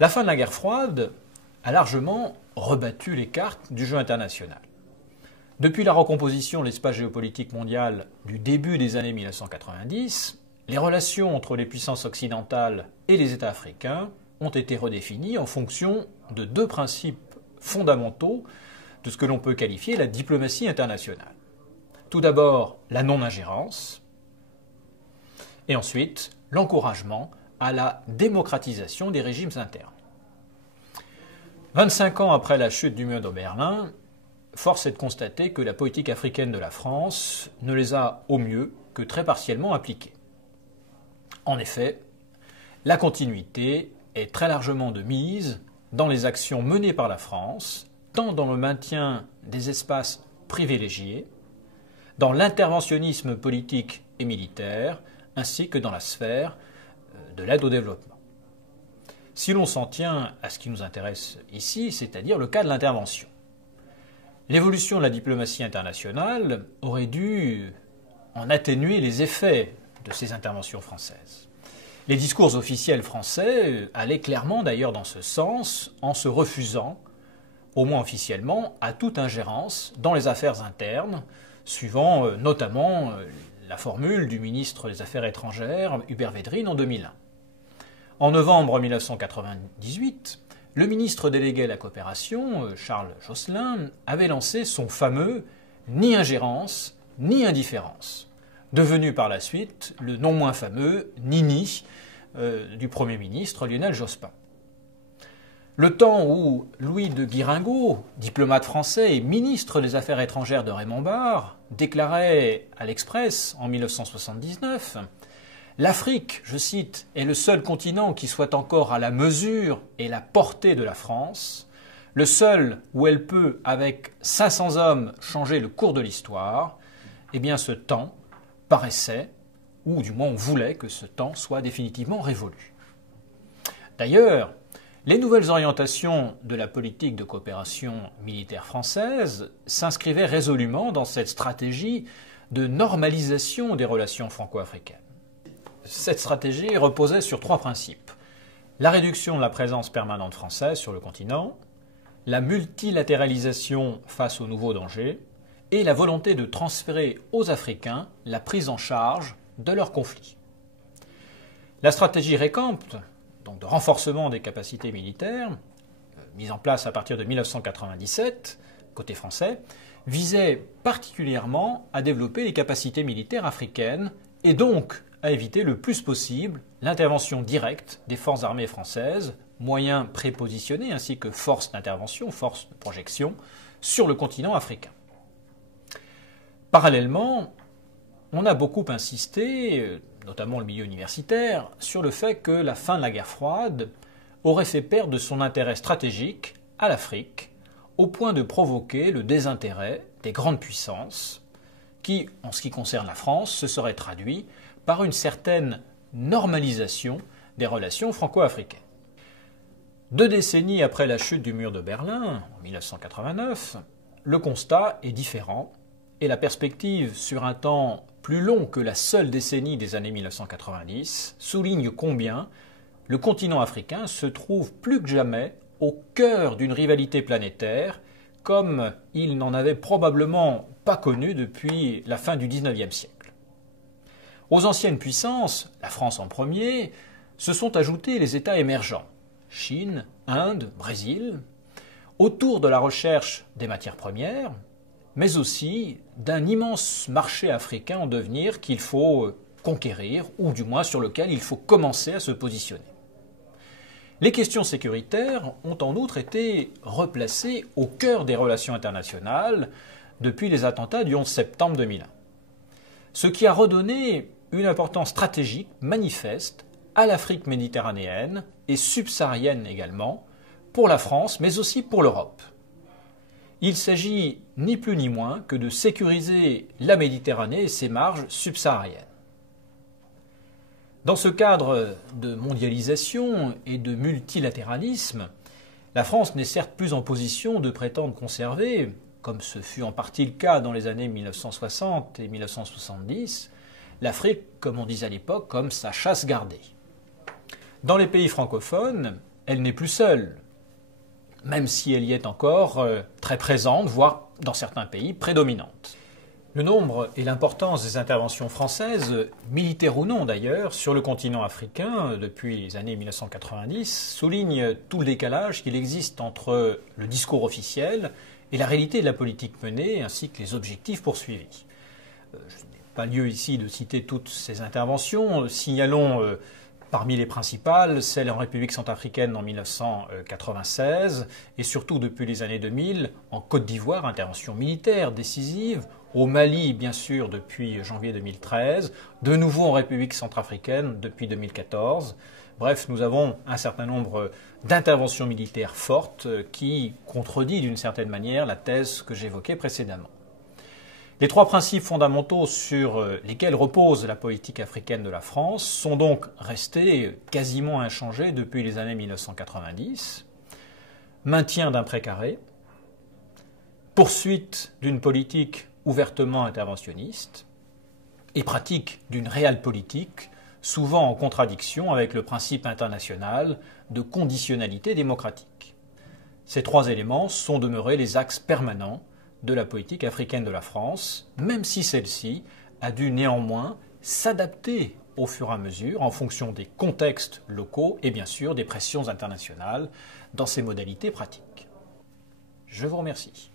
La fin de la guerre froide a largement rebattu les cartes du jeu international. Depuis la recomposition de l'espace géopolitique mondial du début des années 1990, les relations entre les puissances occidentales et les États africains ont été redéfinies en fonction de deux principes fondamentaux de ce que l'on peut qualifier la diplomatie internationale. Tout d'abord, la non-ingérence, et ensuite, l'encouragement à la démocratisation des régimes internes. 25 ans après la chute du mur de Berlin, force est de constater que la politique africaine de la France ne les a au mieux que très partiellement appliquées. En effet, la continuité est très largement de mise dans les actions menées par la France, tant dans le maintien des espaces privilégiés, dans l'interventionnisme politique et militaire, ainsi que dans la sphère de l'aide au développement. Si l'on s'en tient à ce qui nous intéresse ici, c'est-à-dire le cas de l'intervention. L'évolution de la diplomatie internationale aurait dû en atténuer les effets de ces interventions françaises. Les discours officiels français allaient clairement d'ailleurs dans ce sens, en se refusant, au moins officiellement, à toute ingérence dans les affaires internes, suivant notamment la formule du ministre des Affaires étrangères, Hubert Védrine, en 2001. En novembre 1998, le ministre délégué à la coopération, Charles Josselin, avait lancé son fameux « ni ingérence, ni indifférence », devenu par la suite le non moins fameux « Nini » du Premier ministre Lionel Jospin. Le temps où Louis de Guiringaud, diplomate français et ministre des Affaires étrangères de Raymond Barre, déclarait à l'Express en 1979 « L'Afrique, je cite, est le seul continent qui soit encore à la mesure et la portée de la France, le seul où elle peut, avec 500 hommes, changer le cours de l'histoire. » Eh bien, ce temps paraissait, ou du moins on voulait que ce temps soit définitivement révolu. D'ailleurs, les nouvelles orientations de la politique de coopération militaire française s'inscrivaient résolument dans cette stratégie de normalisation des relations franco-africaines. Cette stratégie reposait sur trois principes. La réduction de la présence permanente française sur le continent, la multilatéralisation face aux nouveaux dangers et la volonté de transférer aux Africains la prise en charge de leurs conflits. La stratégie RECAMP, donc de renforcement des capacités militaires, mise en place à partir de 1997, côté français, visait particulièrement à développer les capacités militaires africaines et donc à éviter le plus possible l'intervention directe des forces armées françaises, moyens prépositionnés ainsi que forces d'intervention, forces de projection, sur le continent africain. Parallèlement, on a beaucoup insisté, notamment le milieu universitaire, sur le fait que la fin de la guerre froide aurait fait perdre de son intérêt stratégique à l'Afrique, au point de provoquer le désintérêt des grandes puissances, qui, en ce qui concerne la France, se serait traduit par une certaine normalisation des relations franco-africaines. 2 décennies après la chute du mur de Berlin, en 1989, le constat est différent et la perspective sur un temps plus long que la seule décennie des années 1990 souligne combien le continent africain se trouve plus que jamais au cœur d'une rivalité planétaire comme il n'en avait probablement pas connu depuis la fin du XIXe siècle. Aux anciennes puissances, la France en premier, se sont ajoutés les États émergents, Chine, Inde, Brésil, autour de la recherche des matières premières, mais aussi d'un immense marché africain en devenir qu'il faut conquérir, ou du moins sur lequel il faut commencer à se positionner. Les questions sécuritaires ont en outre été replacées au cœur des relations internationales depuis les attentats du 11 septembre 2001. Ce qui a redonné une importance stratégique manifeste à l'Afrique méditerranéenne et subsaharienne également, pour la France mais aussi pour l'Europe. Il s'agit ni plus ni moins que de sécuriser la Méditerranée et ses marges subsahariennes. Dans ce cadre de mondialisation et de multilatéralisme, la France n'est certes plus en position de prétendre conserver, comme ce fut en partie le cas dans les années 1960 et 1970, l'Afrique, comme on disait à l'époque, comme sa chasse gardée. Dans les pays francophones, elle n'est plus seule, même si elle y est encore très présente, voire dans certains pays prédominante. Le nombre et l'importance des interventions françaises, militaires ou non d'ailleurs, sur le continent africain depuis les années 1990 soulignent tout le décalage qu'il existe entre le discours officiel et la réalité de la politique menée ainsi que les objectifs poursuivis. Je n'ai pas lieu ici de citer toutes ces interventions, signalons parmi les principales, celle en République centrafricaine en 1996 et surtout depuis les années 2000 en Côte d'Ivoire, intervention militaire décisive, au Mali bien sûr depuis janvier 2013, de nouveau en République centrafricaine depuis 2014. Bref, nous avons un certain nombre d'interventions militaires fortes qui contredit d'une certaine manière la thèse que j'évoquais précédemment. Les trois principes fondamentaux sur lesquels repose la politique africaine de la France sont donc restés quasiment inchangés depuis les années 1990. Maintien d'un précaré, poursuite d'une politique ouvertement interventionniste et pratique d'une réelle politique, souvent en contradiction avec le principe international de conditionnalité démocratique. Ces trois éléments sont demeurés les axes permanents de la politique africaine de la France, même si celle-ci a dû néanmoins s'adapter au fur et à mesure en fonction des contextes locaux et bien sûr des pressions internationales dans ses modalités pratiques. Je vous remercie.